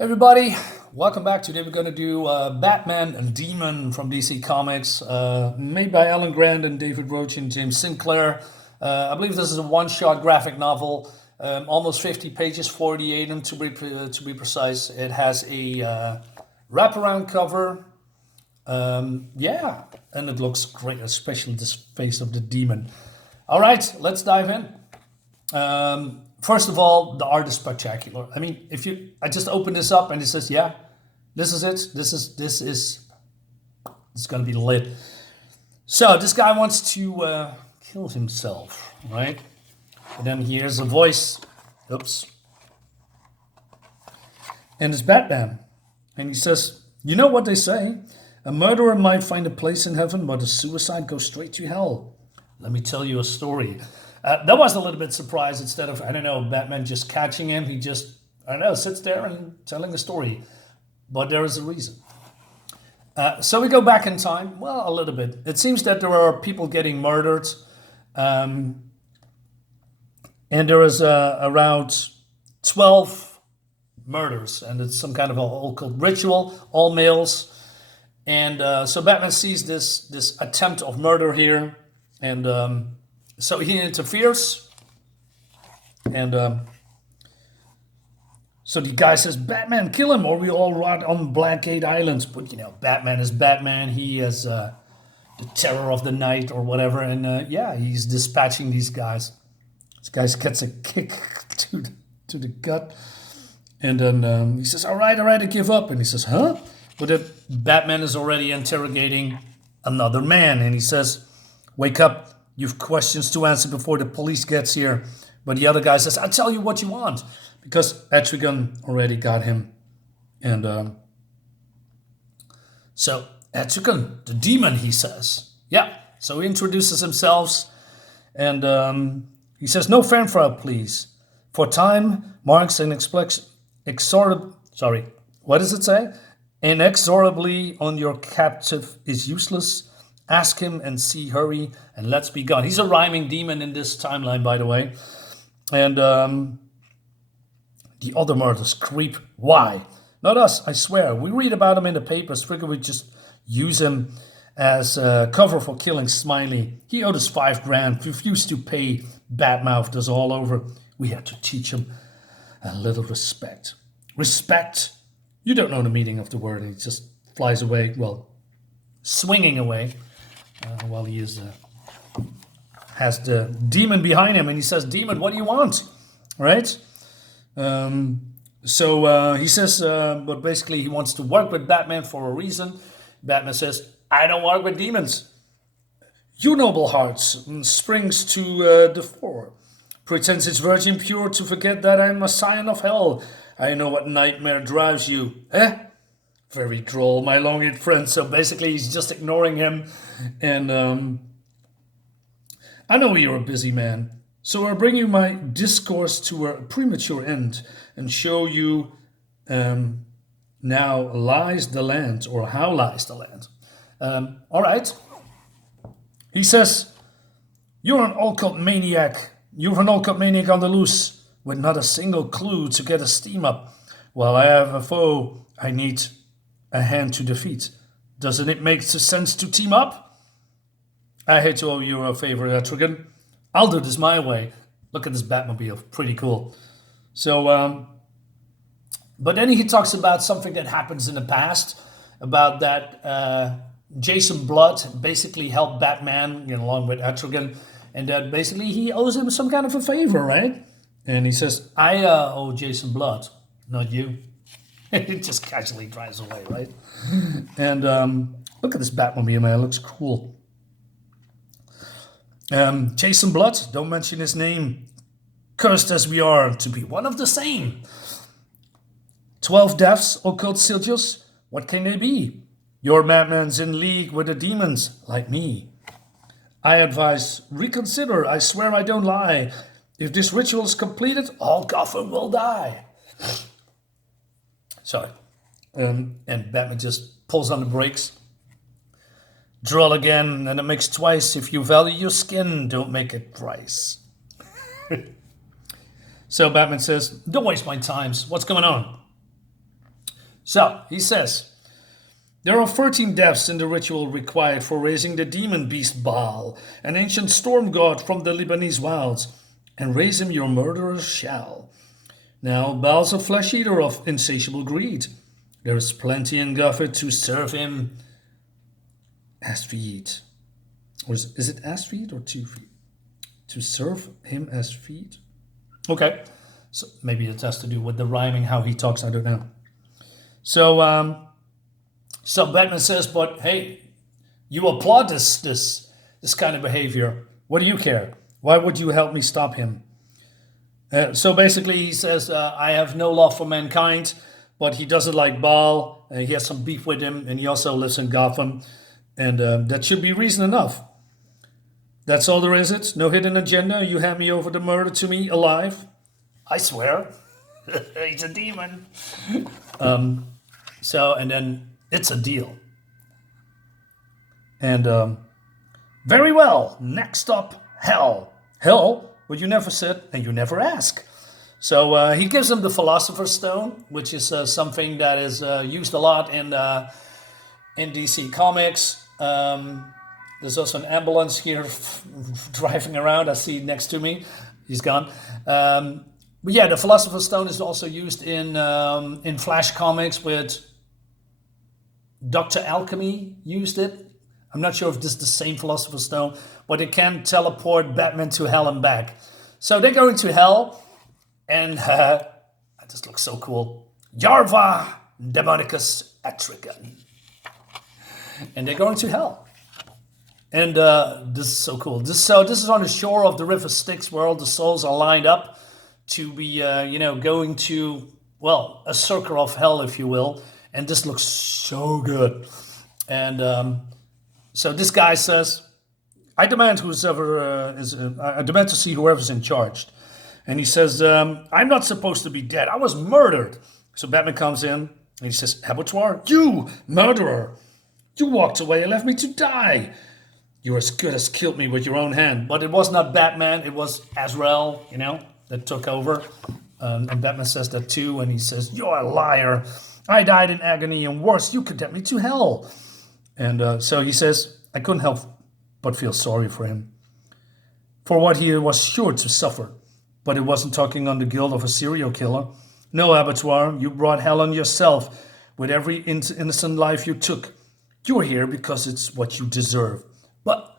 Everybody, welcome back. Today we're going to do Batman and Demon from DC Comics, made by Alan Grant and David Roach and James Sinclair. I believe this is a one-shot graphic novel, almost 50 pages, 48 to be precise. It has a wraparound cover, yeah, and it looks great, especially this face of the demon. All right, let's dive in. First of all, the art is spectacular. I mean, I just open this up and it says, yeah, this is it. It's gonna be lit. So this guy wants to kill himself, right? And then here's a voice. Oops. And it's Batman. And he says, you know what they say? A murderer might find a place in heaven, but a suicide goes straight to hell. Let me tell you a story. That was a little bit surprised. Instead of, I don't know, Batman just catching him, he just, I don't know, sits there and telling a story. But there is a reason. So we go back in time, well, a little bit. It seems that there are people getting murdered. And there is around 12 murders. And it's some kind of an occult ritual, all males. And so Batman sees this attempt of murder here. And so he interferes, and so the guy says, Batman, kill him, or we all rot on Blackgate Island. But, you know, Batman is Batman. He is the terror of the night or whatever. And, yeah, he's dispatching these guys. This guy gets a kick to the gut. And then he says, all right, I give up. And he says, huh? But then Batman is already interrogating another man. And he says, wake up. You've questions to answer before the police gets here. But the other guy says, I'll tell you what you want. Because Etrigan already got him. And so Etrigan, the demon, he says. Yeah, so he introduces himself. And he says, no fanfare, please. For time marks an what does it say? Inexorably on your captive is useless. Ask him and see, hurry, and let's be gone. He's a rhyming demon in this timeline, by the way. And the other murders creep. Why? Not us, I swear. We read about him in the papers. Figure we just use him as cover for killing Smiley. He owed us $5,000. Refused to pay. Badmouthed us all over. We had to teach him a little respect. Respect? You don't know the meaning of the word. He just flies away. Well, swinging away. While he has the demon behind him, and he says, demon, what do you want? Right? So he says, but basically he wants to work with Batman for a reason. Batman says, I don't work with demons. You noble hearts springs to the fore. Pretends it's virgin pure to forget that I'm a scion of hell. I know what nightmare drives you. Eh? Very droll, my long-eared friend. So basically, he's just ignoring him. And I know you're a busy man. So I'll bring you my discourse to a premature end and show you now lies the land, or how lies the land. All right. He says, you're an occult maniac. You're an occult maniac on the loose with not a single clue to get a steam up. Well, I have a foe I need a hand to defeat. Doesn't it make sense to team up? I hate to owe you a favor, Etrigan. I'll do this my way. Look at this Batmobile, pretty cool. So, but then he talks about something that happens in the past, about that Jason Blood basically helped Batman, along with Etrigan, and that basically he owes him some kind of a favor, right? And he says, I owe Jason Blood, not you. It just casually drives away, right? And look at this Batmobile, man. It looks cool. Jason Blood, don't mention his name. Cursed as we are to be one of the same. 12 deaths, occult sigils. What can they be? Your madman's in league with the demons, like me. I advise, reconsider. I swear I don't lie. If this ritual is completed, all Gotham will die. Sorry. And Batman just pulls on the brakes. Droll again, and it makes twice. If you value your skin, don't make it price. So Batman says, don't waste my time. What's going on? So he says, there are 13 deaths in the ritual required for raising the demon beast Baal, an ancient storm god from the Lebanese wilds, and raise him your murderers shall. Now, Baal's a flesh eater of insatiable greed. There is plenty in Gothic to serve him as feed. Or is it as feed or to feed? To serve him as feed? Okay, so maybe it has to do with the rhyming, how he talks, I don't know. So Batman says, but hey, you applaud this kind of behavior. What do you care? Why would you help me stop him? So basically he says, I have no love for mankind, but he doesn't like Baal. He has some beef with him, and he also lives in Gotham. And that should be reason enough. That's all there is it? No hidden agenda? You hand me over the murder to me alive? I swear. He's a demon. And then it's a deal. And very well. Next up, hell. Hell, what you never said and you never ask. So he gives him the Philosopher's Stone, which is something that is used a lot in DC Comics. There's also an ambulance here driving around. I see next to me. He's gone. But yeah, the Philosopher's Stone is also used in Flash comics with Dr. Alchemy used it. I'm not sure if this is the same Philosopher's Stone, but it can teleport Batman to hell and back. So they go into hell, and this looks so cool. Yarva Demonicus Etrigan. And they're going to hell. And this is so cool. This is on the shore of the River Styx, where all the souls are lined up to be, going to, well, a circle of hell, if you will. And this looks so good. And so this guy says, I demand to see whoever's in charge. And he says, I'm not supposed to be dead. I was murdered. So Batman comes in and he says, Abattoir, you murderer. You walked away and left me to die. You as good as killed me with your own hand. But it was not Batman. It was Azrael, that took over. And Batman says that too. And he says, you're a liar. I died in agony, and worse, you condemned me to hell. And so he says, I couldn't help but feel sorry for him, for what he was sure to suffer. But it wasn't talking on the guilt of a serial killer. No, Abattoir, you brought hell on yourself with every innocent life you took. You're here because it's what you deserve. But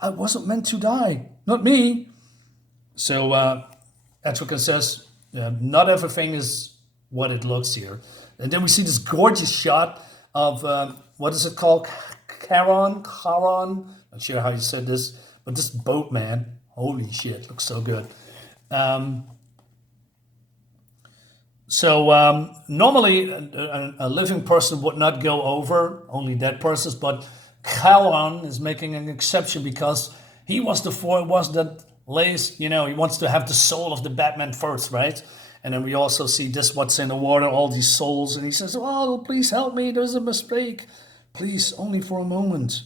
I wasn't meant to die. Not me. So Etrigan says, not everything is what it looks here. And then we see this gorgeous shot of, what is it called? Charon? Not sure how you said this. But this boat, man. Holy shit, looks so good. Normally a living person would not go over, only dead persons, but Charon is making an exception because he was that lays, he wants to have the soul of the Batman first, right? And then we also see this, what's in the water, all these souls, and he says, oh, please help me, there's a mistake. Please, only for a moment.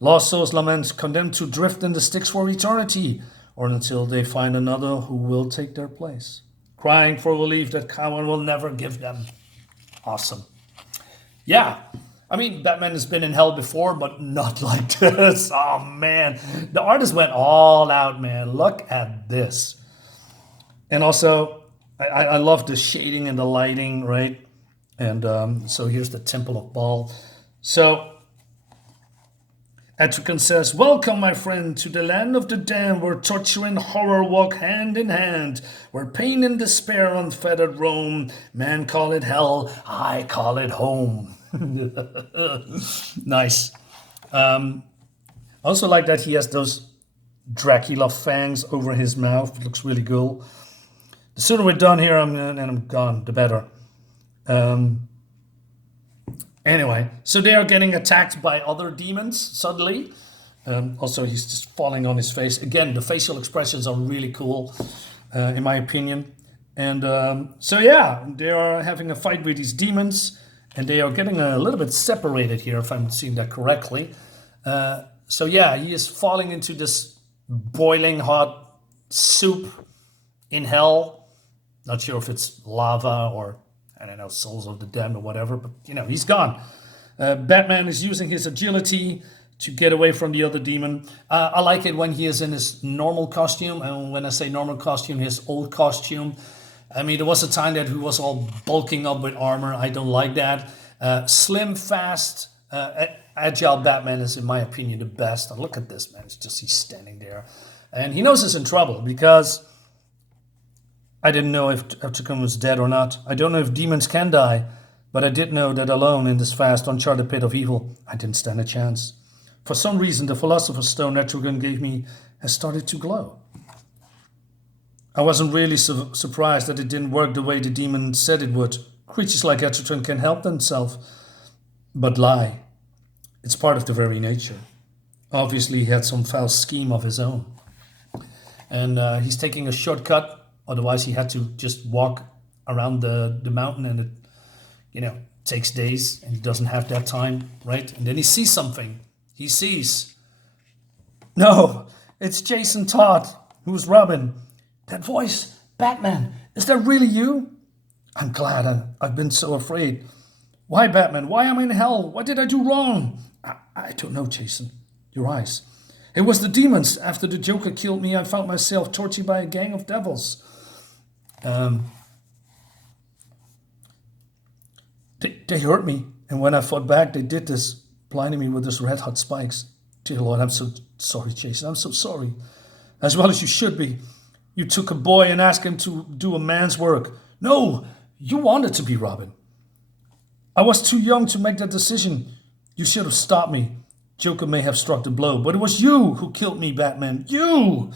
Lost souls lament, condemned to drift in the Styx for eternity, or until they find another who will take their place. Crying for relief that Charon will never give them. Awesome. Yeah. I mean, Batman has been in hell before, but not like this. Oh, man. The artist went all out, man. Look at this. And also, I love the shading and the lighting, right? And so here's the Temple of Baal. So Etrigan says, welcome, my friend, to the land of the damned, where torture and horror walk hand in hand, where pain and despair unfettered roam. Man call it hell, I call it home. Nice. I also like that he has those Dracula fangs over his mouth. It looks really cool. The sooner we're done here and I'm gone, the better. Anyway, so they are getting attacked by other demons suddenly. Also, he's just falling on his face. Again, the facial expressions are really cool, in my opinion. And so, yeah, they are having a fight with these demons. And they are getting a little bit separated here, if I'm seeing that correctly. So, yeah, he is falling into this boiling hot soup in hell. Not sure if it's lava or I don't know, Souls of the Damned or whatever, but he's gone. Batman is using his agility to get away from the other demon. I like it when he is in his normal costume, and when I say normal costume, his old costume. I mean, there was a time that he was all bulking up with armor. I don't like that. Slim, fast, agile Batman is, in my opinion, the best. And look at this, man. It's just he's standing there. And he knows he's in trouble because I didn't know if Etrigan was dead or not. I don't know if demons can die, but I did know that alone in this vast, uncharted pit of evil, I didn't stand a chance. For some reason, the Philosopher's Stone Etrigan gave me has started to glow. I wasn't really surprised that it didn't work the way the demon said it would. Creatures like Etrigan can help themselves, but lie. It's part of the very nature. Obviously, he had some foul scheme of his own. And he's taking a shortcut. Otherwise, he had to just walk around the mountain, and it, takes days, and he doesn't have that time, right? And then he sees something. He sees, no, it's Jason Todd, who's Robin. That voice, Batman, is that really you? I'm glad. I've been so afraid. Why, Batman? Why am I in hell? What did I do wrong? I don't know, Jason. Your eyes. It was the demons. After the Joker killed me, I found myself tortured by a gang of devils. They hurt me, and when I fought back, they did this, blinding me with those red-hot spikes. Dear Lord, I'm so sorry, Jason. I'm so sorry. As well as you should be. You took a boy and asked him to do a man's work. No, you wanted to be Robin. I was too young to make that decision. You should have stopped me. Joker may have struck the blow, but it was you who killed me, Batman. You!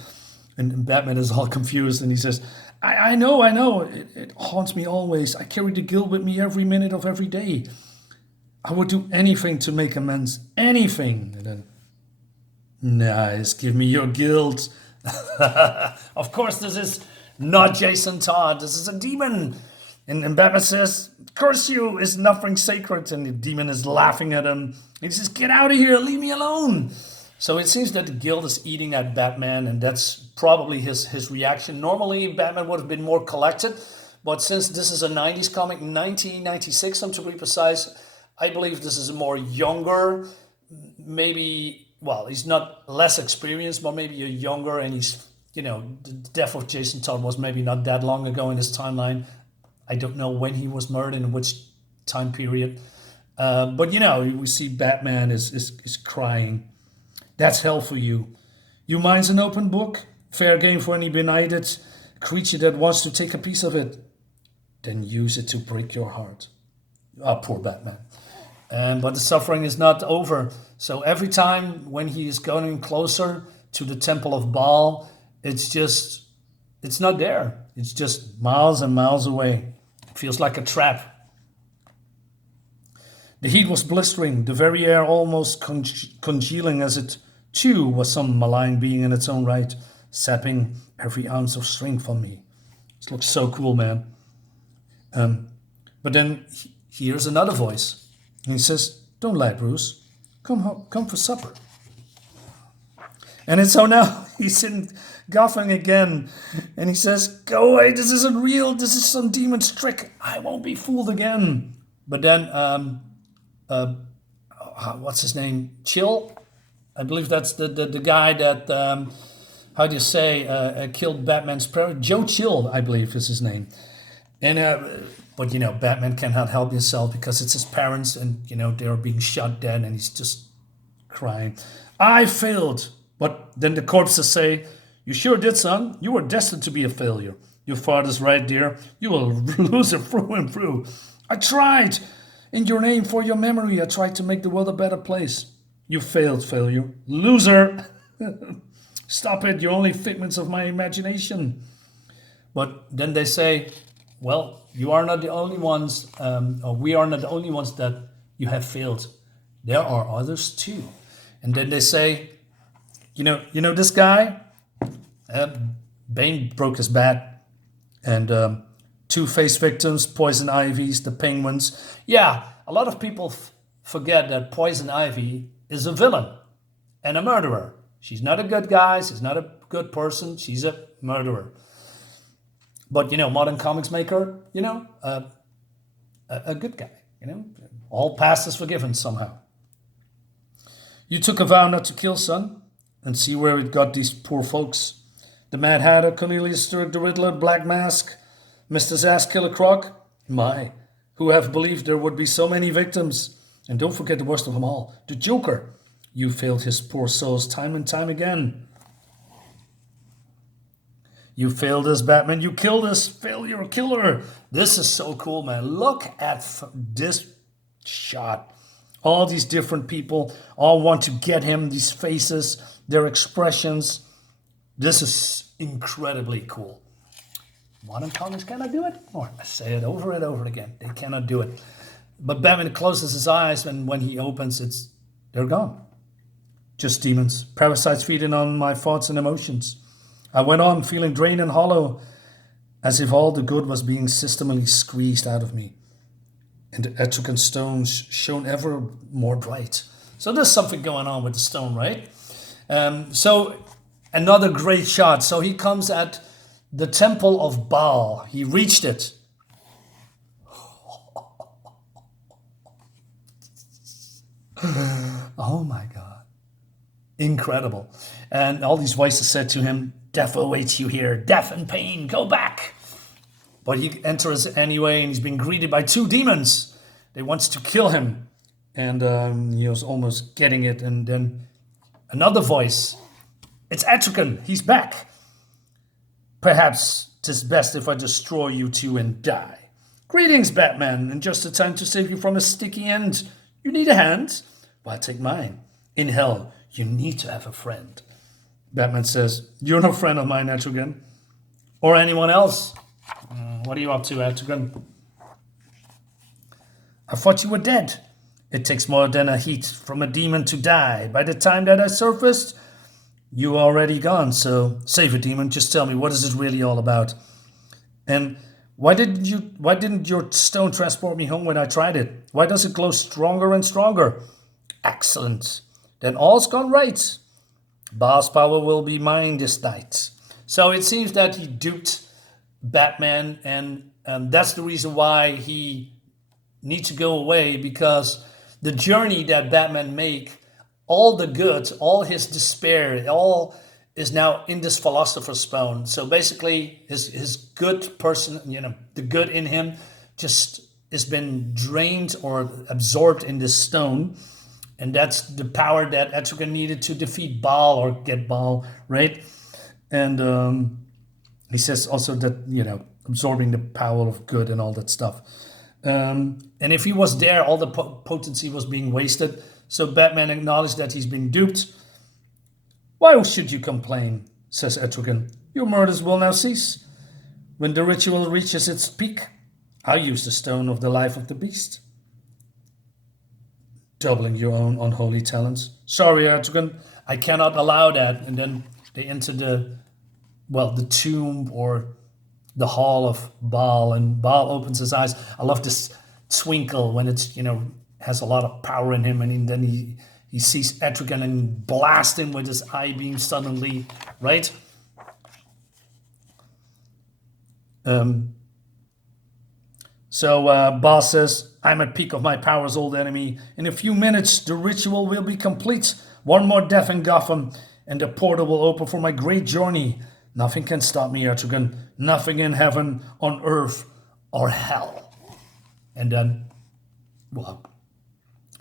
And Batman is all confused, and he says, I know. It haunts me always. I carry the guilt with me every minute of every day. I would do anything to make amends. Anything. And then, nice, give me your guilt. Of course, this is not Jason Todd. This is a demon. And Batman says, curse you, is nothing sacred. And the demon is laughing at him. He says, get out of here, leave me alone. So it seems that the guild is eating at Batman, and that's probably his reaction. Normally, Batman would have been more collected, but since this is a 90s comic, 1996, to be precise, I believe this is a more younger, maybe, well, he's not less experienced, but maybe a younger, and he's, the death of Jason Todd was maybe not that long ago in his timeline. I don't know when he was murdered and which time period. But, we see Batman is crying. That's hell for you. Your mind's an open book, fair game for any benighted creature that wants to take a piece of it. Then use it to break your heart. Ah, poor Batman. But the suffering is not over. So every time when he is going closer to the Temple of Baal, it's not there. It's just miles and miles away. It feels like a trap. The heat was blistering, the very air almost congealing as it, too, was some malign being in its own right, sapping every ounce of strength from me. This looks so cool, man. But then he hears another voice. And he says, don't lie, Bruce. Come for supper. And so now he's in Gotham again. And he says, go away, this isn't real. This is some demon's trick. I won't be fooled again. But then, what's his name? Chill? I believe that's the guy that, killed Batman's parents. Joe Chill, I believe is his name. And, but, Batman cannot help himself because it's his parents and, they're being shot dead and he's just crying. I failed. But then the corpses say, you sure did, son. You were destined to be a failure. Your father's right, dear. You will lose it through and through. I tried. In your name, for your memory, I tried to make the world a better place. You failed, failure. Loser! Stop it, you're only figments of my imagination. But then they say, well, you are not the only ones, or we are not the only ones that you have failed. There are others too. And then they say, you know this guy? Bane broke his bat. And Two-Face victims, Poison Ivy's, the Penguins. Yeah, a lot of people forget that Poison Ivy is a villain and a murderer. She's not a good guy. She's not a good person. She's a murderer. But, modern comics maker, a good guy, All past is forgiven somehow. You took a vow not to kill, son, and see where it got these poor folks. The Mad Hatter, Cornelius Stewart, the Riddler, Black Mask, Mr. Zask, Killer Croc. My, who have believed there would be so many victims. And don't forget the worst of them all, the Joker. You failed his poor souls time and time again. You failed us, Batman. You killed us, failure killer. This is so cool, man. Look at this shot. All these different people all want to get him, these faces, their expressions. This is incredibly cool. Modern comics cannot do it. Or I say it over and over again. They cannot do it. But Batman closes his eyes, and when he opens, they're gone. Just demons, parasites feeding on my thoughts and emotions. I went on feeling drained and hollow, as if all the good was being systematically squeezed out of me. And the Etrigan stones shone ever more bright. So there's something going on with the stone, right? So another great shot. So he comes at the temple of Baal. He reached it. Oh my God. Incredible. And all these voices said to him, death awaits you here. Death and pain, go back. But he enters anyway, and he's being greeted by two demons. They want to kill him. And he was almost getting it. And then another voice. It's Etrigan. He's back. Perhaps 'tis best if I destroy you two and die. Greetings, Batman. And just the time to save you from a sticky end. You need a hand? Well, I'll take mine. In hell, you need to have a friend. Batman says, you're no friend of mine, Etrigan. Or anyone else. What are you up to, Etrigan? I thought you were dead. It takes more than a heat from a demon to die. By the time that I surfaced, you were already gone. So save a demon. Just tell me, what is it really all about? And why didn't your stone transport me home when I tried it? Why does it glow stronger and stronger? Excellent. Then all's gone right. Baal's power will be mine this night. So it seems that he duped Batman, and that's the reason why he needs to go away, because the journey that Batman make, all the good, all his despair, all is now in this philosopher's stone. So basically his good person, the good in him just has been drained or absorbed in this stone. And that's the power that Etrigan needed to defeat Baal or get Baal, right? And he says also that, absorbing the power of good and all that stuff. And if he was there, all the potency was being wasted. So Batman acknowledged that he's been duped. Why should you complain, says Etrigan. Your murders will now cease. When the ritual reaches its peak, I'll use the stone of the life of the beast. Doubling your own unholy talents. Sorry, Etrigan, I cannot allow that. And then they enter the tomb or the hall of Baal, and Baal opens his eyes. I love this twinkle when it's, has a lot of power in him, and then he sees Etrigan and blasts him with his eye beam suddenly, right? So Baal says, I'm at peak of my powers, old enemy. In a few minutes, the ritual will be complete. One more death in Gotham, and the portal will open for my great journey. Nothing can stop me, Etrigan. Nothing in heaven, on earth, or hell. And then,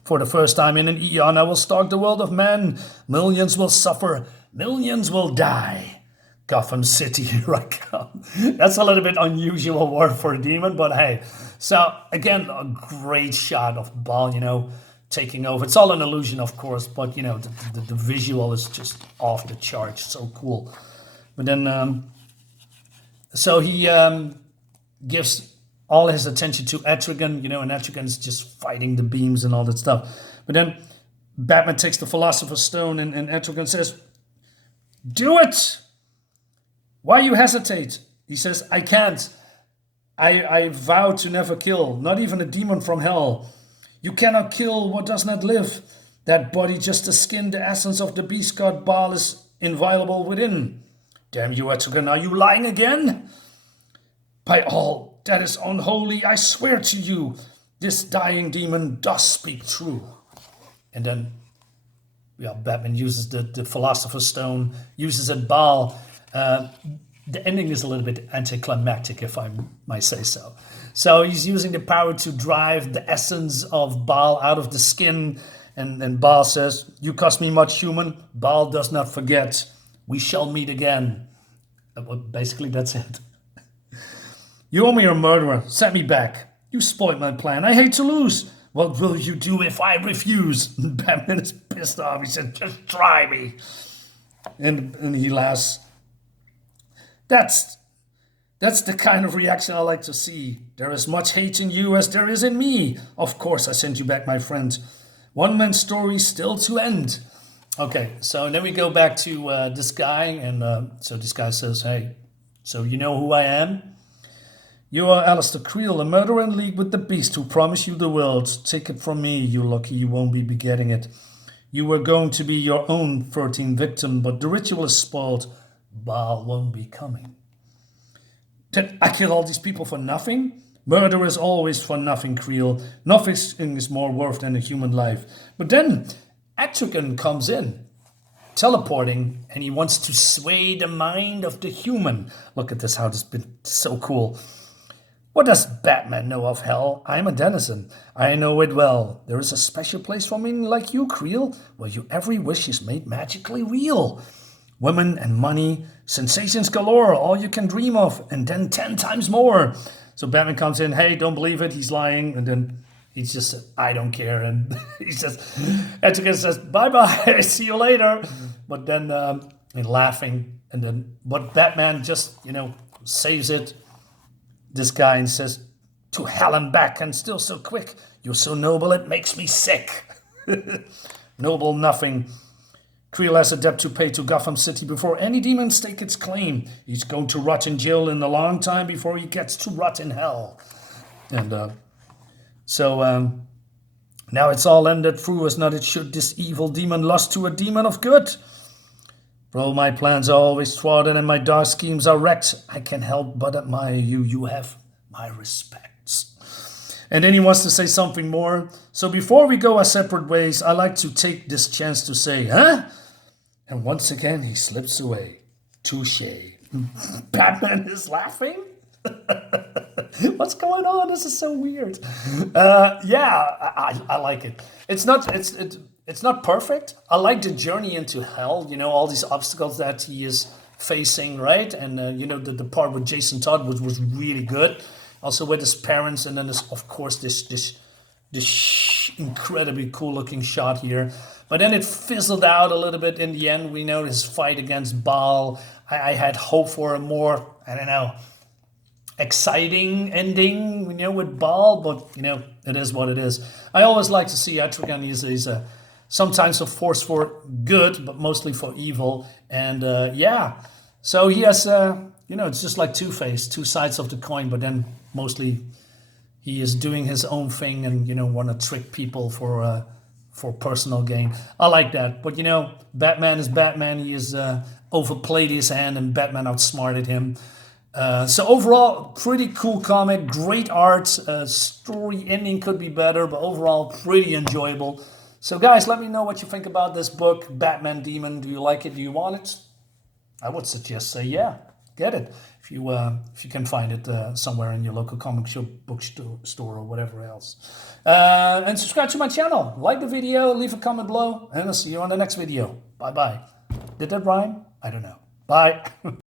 for the first time in an eon, I will stalk the world of men. Millions will suffer. Millions will die. Gotham City, here I come. That's a little bit unusual word for a demon, but hey. So, again, a great shot of Baal, taking over. It's all an illusion, of course, but, the visual is just off the charts. So cool. But then, so he gives all his attention to Etrigan, and Etrigan's just fighting the beams and all that stuff. But then Batman takes the Philosopher's Stone, and Etrigan says, do it! Why you hesitate? He says, I can't. I vow to never kill, not even a demon from hell. You cannot kill what does not live. That body, just the skin, the essence of the beast god Baal is inviolable within. Damn you, Etrigan, are you lying again? By all that is unholy, I swear to you, This dying demon does speak true. And then, yeah, Batman uses the Philosopher's Stone, uses it Baal. The ending is a little bit anticlimactic, if I might say so. So he's using the power to drive the essence of Baal out of the skin. And Baal says, you cost me much, human. Baal does not forget. We shall meet again. Well, basically, that's it. You owe me a murderer. Send me back. You spoiled my plan. I hate to lose. What will you do if I refuse? Batman is pissed off. He said, just try me. And he laughs. That's the kind of reaction I like to see. There is much hate in you as there is in me. Of course I sent you back, my friend. One man's story still to end. Okay, so then we go back to this guy. And so this guy says, hey, so you know who I am? You are Alistair Creel, a murderer in league with the beast who promised you the world. Take it from me, you lucky you won't be begetting it. You were going to be your own 13th victim, but the ritual is spoiled. Baal won't be coming. Did I kill all these people for nothing? Murder is always for nothing, Creel. Nothing is more worth than a human life. But then Etrigan comes in, teleporting, and he wants to sway the mind of the human. Look at this, how this has been so cool. What does Batman know of hell? I'm a denizen. I know it well. There is a special place for men like you, Creel, where your every wish is made magically real. Women and money, sensations galore, all you can dream of, and then 10 times more. So Batman comes in, hey, don't believe it, he's lying, and then he's just, I don't care, and he says, Etrigan says, bye-bye, see you later. But then, laughing, and then, but Batman just, saves it. This guy and says, to hell and back, and still so quick. You're so noble, it makes me sick. Noble nothing. Creel has a debt to pay to Gotham City before any demon stake its claim. He's going to rot in jail in a long time before he gets to rot in hell. And so now it's all ended through as not it should this evil demon lost to a demon of good. For all my plans are always thwarted and my dark schemes are wrecked, I can't help but admire you. You have my respects. And then he wants to say something more. So before we go our separate ways, I like to take this chance to say, huh? And once again, he slips away. Touché. Batman is laughing? What's going on? This is so weird. I like it. It's not perfect. I like the journey into hell. All these obstacles that he is facing, right? And the part with Jason Todd was really good. Also with his parents, and then there's of course this incredibly cool looking shot here. But then it fizzled out a little bit in the end. We know his fight against Baal. I had hope for a more, exciting ending, with Baal, but it is what it is. I always like to see Etrigan. He's sometimes a force for good, but mostly for evil. And so he has, it's just like Two-Face, two sides of the coin, but then mostly he is doing his own thing and, want to trick people for personal gain. I like that. But, Batman is Batman. He has overplayed his hand and Batman outsmarted him. So overall, pretty cool comic, great art, story ending could be better, but overall pretty enjoyable. So guys, let me know what you think about this book, Batman Demon. Do you like it? Do you want it? I would suggest say yeah, get it. If you can find it somewhere in your local comic shop, bookstore or whatever else. And subscribe to my channel, like the video, leave a comment below, and I'll see you on the next video. Bye-bye. Did that rhyme? I don't know. Bye.